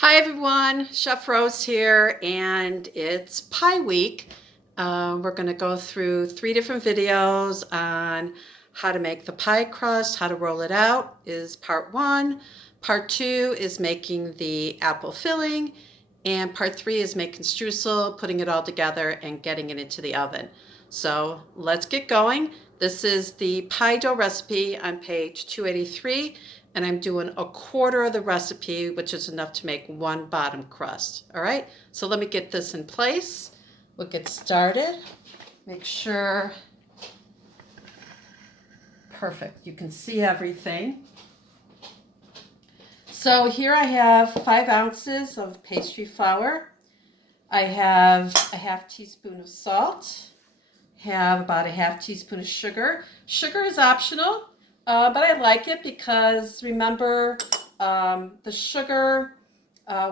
Hi everyone, Chef Rose here, and it's Pie Week. We're going to go through 3 different videos on how to make the pie crust, how to roll it out is part 1. Part 2 is making the apple filling, and part 3 is making streusel, putting it all together and getting it into the oven. So let's get going. This is the pie dough recipe on page 283. And I'm doing 1/4 of the recipe, which is enough to make 1 bottom crust. All right, so let me get this in place. We'll get started. Make sure, perfect, you can see everything. So here I have 5 ounces of pastry flour. I have a 1/2 teaspoon of salt. Have about a 1/2 teaspoon of sugar. Sugar is optional. But I like it because remember, the sugar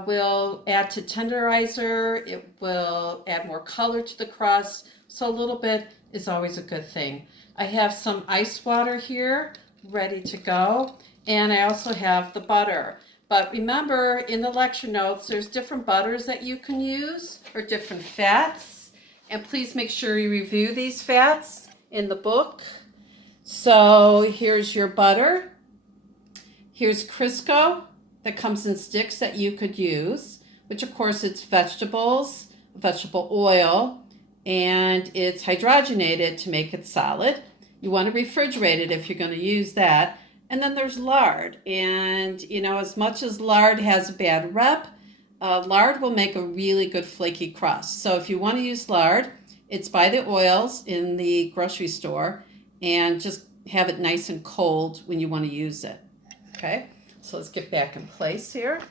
will add to tenderizer. It will add more color to the crust. So a little bit is always a good thing. I have some ice water here ready to go. And I also have the butter. But remember, in the lecture notes, there's different butters that you can use or different fats. And please make sure you review these fats in the book. So here's your butter. Here's Crisco that comes in sticks that you could use, which of course it's vegetables, vegetable oil, and it's hydrogenated to make it solid. You want to refrigerate it if you're going to use that. And then there's lard. And you know, as much as lard has a bad rep, lard will make a really good flaky crust. So if you want to use lard, it's buy the oils in the grocery store and just have it nice and cold when you want to use it. Okay, so let's get back in place here.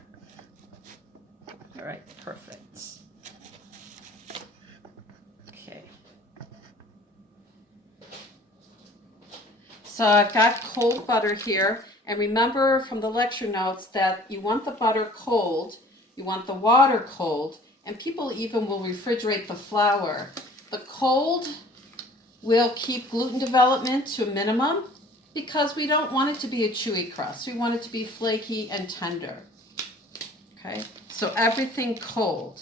All right, perfect. Okay. So I've got cold butter here. And remember from the lecture notes that you want the butter cold, you want the water cold, and people even will refrigerate the flour. The cold will keep gluten development to a minimum because we don't want it to be a chewy crust. We want it to be flaky and tender. Okay, so everything cold.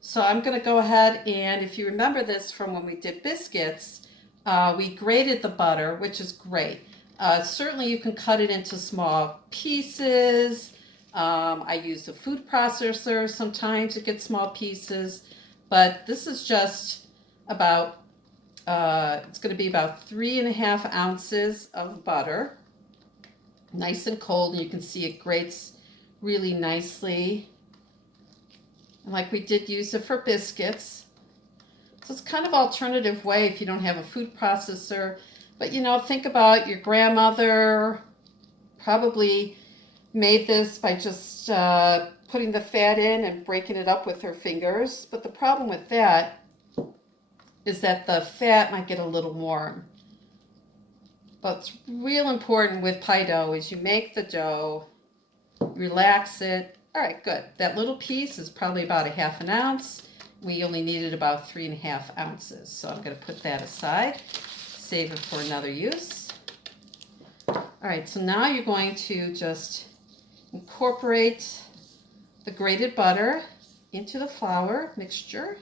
So I'm going to go ahead and, if you remember this from when we did biscuits, we grated the butter, which is great. Certainly you can cut it into small pieces. I use a food processor sometimes to get small pieces, but this is just about it's going to be about 3.5 ounces of butter, nice and cold, and you can see it grates really nicely. And like we did use it for biscuits. So it's kind of alternative way if you don't have a food processor. But you know, think about your grandmother probably made this by just putting the fat in and breaking it up with her fingers. But the problem with that is that the fat might get a little warm. But what's real important with pie dough is you make the dough, relax it. All right, good. That little piece is probably about a 1/2 ounce. We only needed about 3.5 ounces. So I'm going to put that aside, save it for another use. All right, so now you're going to just incorporate the grated butter into the flour mixture.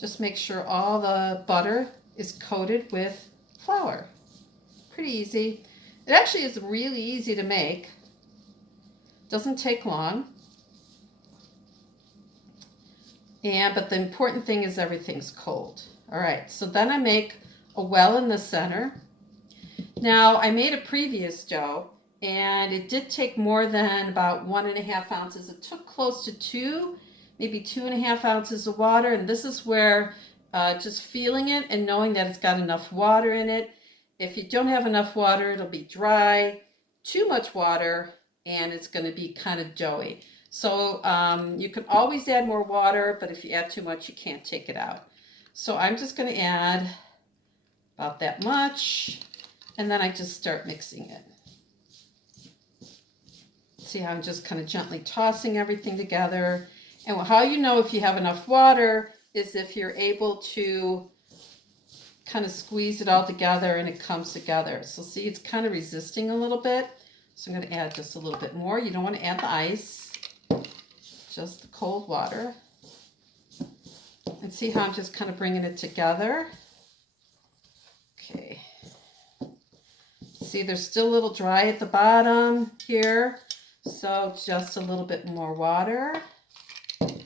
Just make sure all the butter is coated with flour. Pretty easy. It actually is really easy to make. Doesn't take long. But the important thing is everything's cold. All right, so then I make a well in the center. Now I made a previous dough and it did take more than about 1.5 ounces. It took close to 2, maybe 2.5 ounces of water. And this is where just feeling it and knowing that it's got enough water in it. If you don't have enough water, it'll be dry. Too much water, and it's going to be kind of doughy. So you can always add more water, but if you add too much, you can't take it out. So I'm just going to add about that much, and then I just start mixing it. See how I'm just kind of gently tossing everything together. And how you know if you have enough water is if you're able to kind of squeeze it all together and it comes together. So see, it's kind of resisting a little bit. So I'm going to add just a little bit more. You don't want to add the ice. just the cold water. And see how I'm just kind of bringing it together? Okay. See, there's still a little dry at the bottom here. So just a little bit more water. And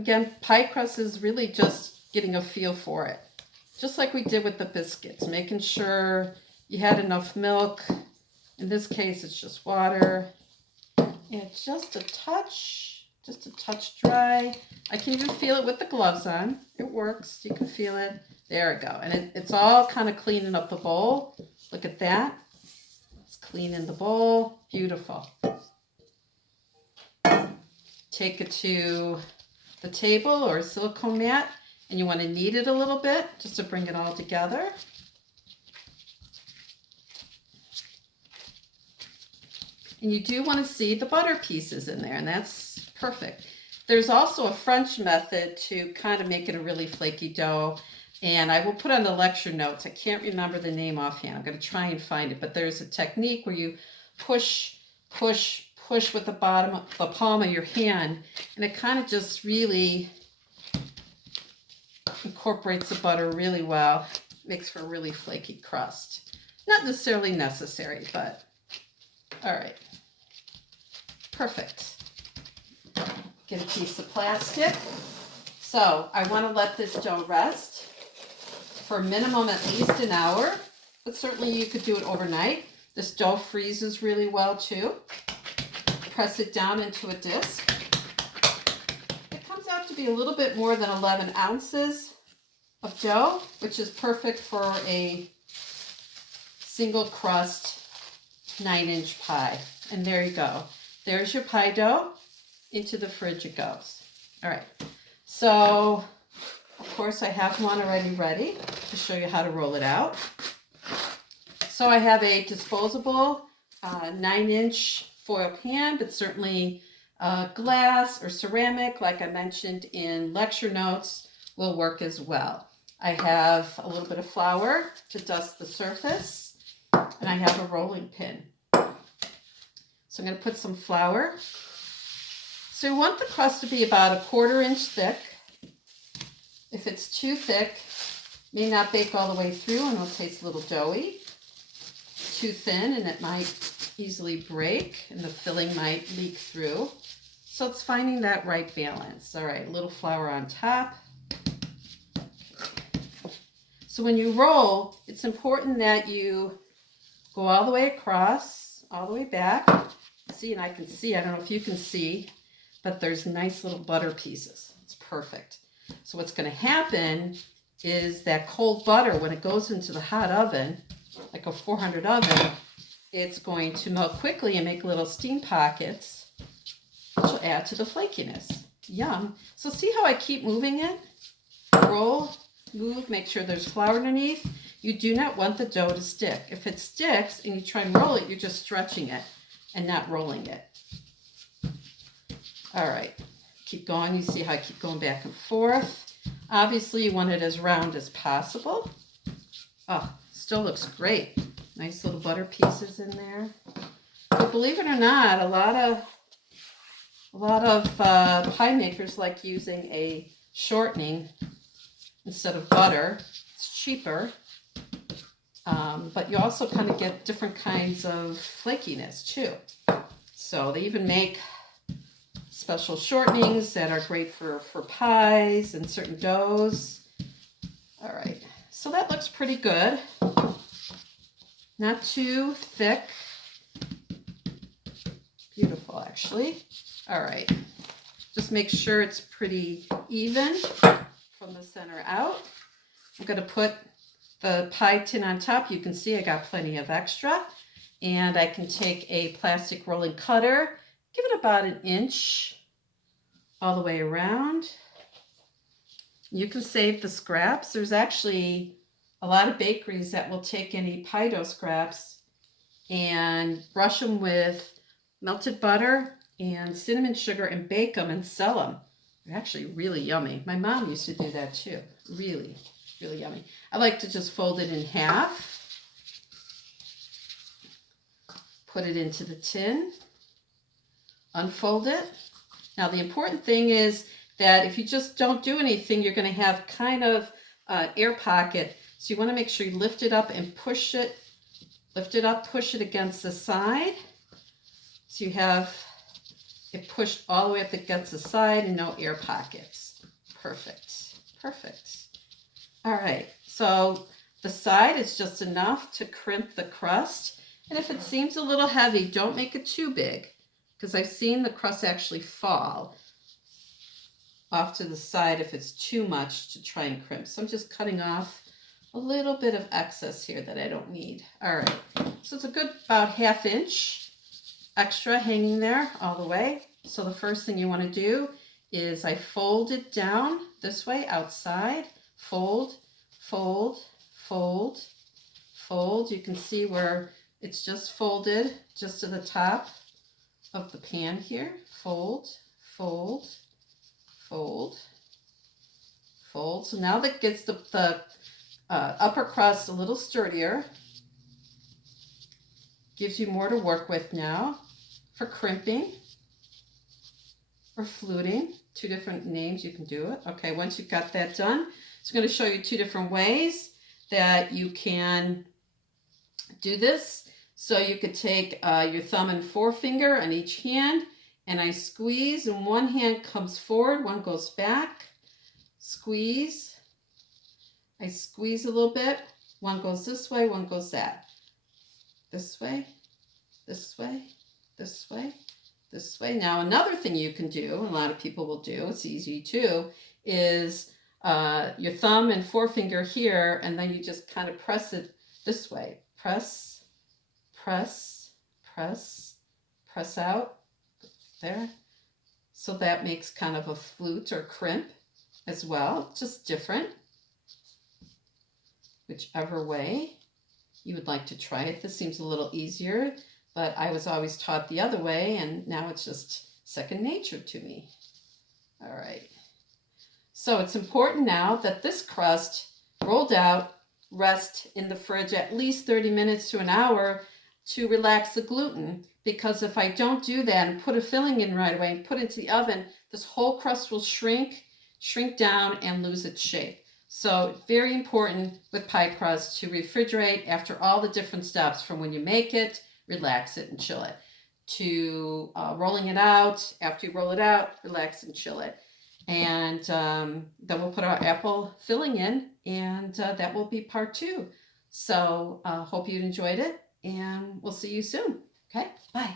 again, pie crust is really just getting a feel for it. Just like we did with the biscuits, making sure you had enough milk. In this case, it's just water. And just a touch dry. I can even feel it with the gloves on. It works, you can feel it. There we go. And it's all kind of cleaning up the bowl. Look at that. It's cleaning the bowl. Beautiful. Take it to the table or a silicone mat, and you want to knead it a little bit just to bring it all together. And you do want to see the butter pieces in there, and that's perfect. There's also a French method to kind of make it a really flaky dough, and I will put on the lecture notes. I can't remember the name offhand. I'm going to try and find it, but there's a technique where you push with the palm of your hand, and it kind of just really incorporates the butter really well. Makes for a really flaky crust. Not necessarily necessary, but all right. Perfect. Get a piece of plastic. So I want to let this dough rest for a minimum at least an hour, but certainly you could do it overnight. This dough freezes really well too. Press it down into a disc. It comes out to be a little bit more than 11 ounces of dough, which is perfect for a single crust 9-inch pie. And there you go. There's your pie dough. Into the fridge it goes. All right. So, of course, I have one already ready to show you how to roll it out. So I have a disposable 9-inch foil pan, but certainly glass or ceramic, like I mentioned in lecture notes, will work as well. I have a little bit of flour to dust the surface, and I have a rolling pin. So I'm going to put some flour. So you want the crust to be about 1/4 inch thick. If it's too thick, it may not bake all the way through and it'll taste a little doughy. Too thin and it might easily break and the filling might leak through. So it's finding that right balance. All right, a little flour on top. So when you roll, it's important that you go all the way across, all the way back. See, and I can see, I don't know if you can see, but there's nice little butter pieces. It's perfect. So what's going to happen is that cold butter, when it goes into the hot oven, like a 400 oven, it's going to melt quickly and make little steam pockets, which will add to the flakiness. Yum. So see how I keep moving it? Roll, move, make sure there's flour underneath. You do not want the dough to stick. If it sticks and you try and roll it, you're just stretching it and not rolling it. All right, keep going. You see how I keep going back and forth. Obviously, you want it as round as possible. Oh, still looks great. Nice little butter pieces in there. But believe it or not, a lot of pie makers like using a shortening instead of butter. It's cheaper, but you also kind of get different kinds of flakiness too. So they even make special shortenings that are great for pies and certain doughs. All right, so that looks pretty good. Not too thick. Beautiful, actually. All right, just make sure it's pretty even from the center out. I'm going to put the pie tin on top. You can see I got plenty of extra. And I can take a plastic rolling cutter, give it about 1 inch all the way around. You can save the scraps. There's actually a lot of bakeries that will take any pie dough scraps and brush them with melted butter and cinnamon sugar and bake them and sell them. They're actually really yummy. My mom used to do that too. Really, really yummy. I like to just fold it in half. Put it into the tin. unfold it. Now the important thing is that if you just don't do anything, you're going to have kind of an air pocket. So you want to make sure you lift it up and push it. Lift it up, push it against the side. So you have it pushed all the way up against the side and no air pockets. Perfect. Perfect. All right. So the side is just enough to crimp the crust. And if it seems a little heavy, don't make it too big, because I've seen the crust actually fall off to the side if it's too much to try and crimp. So I'm just cutting off a little bit of excess here that I don't need. All right, so it's a good about 1/2 inch extra hanging there all the way. So the first thing you want to do is I fold it down this way outside, fold, fold, fold, fold. You can see where it's just folded just to the top of the pan here. Fold, fold, fold, fold. So now that gets the upper crust a little sturdier. Gives you more to work with now for crimping or fluting. 2 different names you can do it. Okay, once you've got that done, it's going to show you 2 different ways that you can do this. So you could take your thumb and forefinger on each hand, and I squeeze, and one hand comes forward, one goes back. Squeeze. I squeeze a little bit. One goes this way, one goes that. This way, this way, this way, this way. Now another thing you can do, and a lot of people will do, it's easy too, is your thumb and forefinger here, and then you just kind of press it this way. Press, press, press, press out there. So that makes kind of a flute or crimp as well, just different. Whichever way you would like to try it. This seems a little easier, but I was always taught the other way, and now it's just second nature to me. All right. So it's important now that this crust rolled out rest in the fridge at least 30 minutes to an hour to relax the gluten, because if I don't do that and put a filling in right away and put it into the oven, this whole crust will shrink down and lose its shape. So very important with pie crust to refrigerate after all the different steps, from when you make it, relax it and chill it, to rolling it out. After you roll it out, relax and chill it. And then we'll put our apple filling in, and that will be part 2. So hope you enjoyed it, and we'll see you soon. Okay, bye.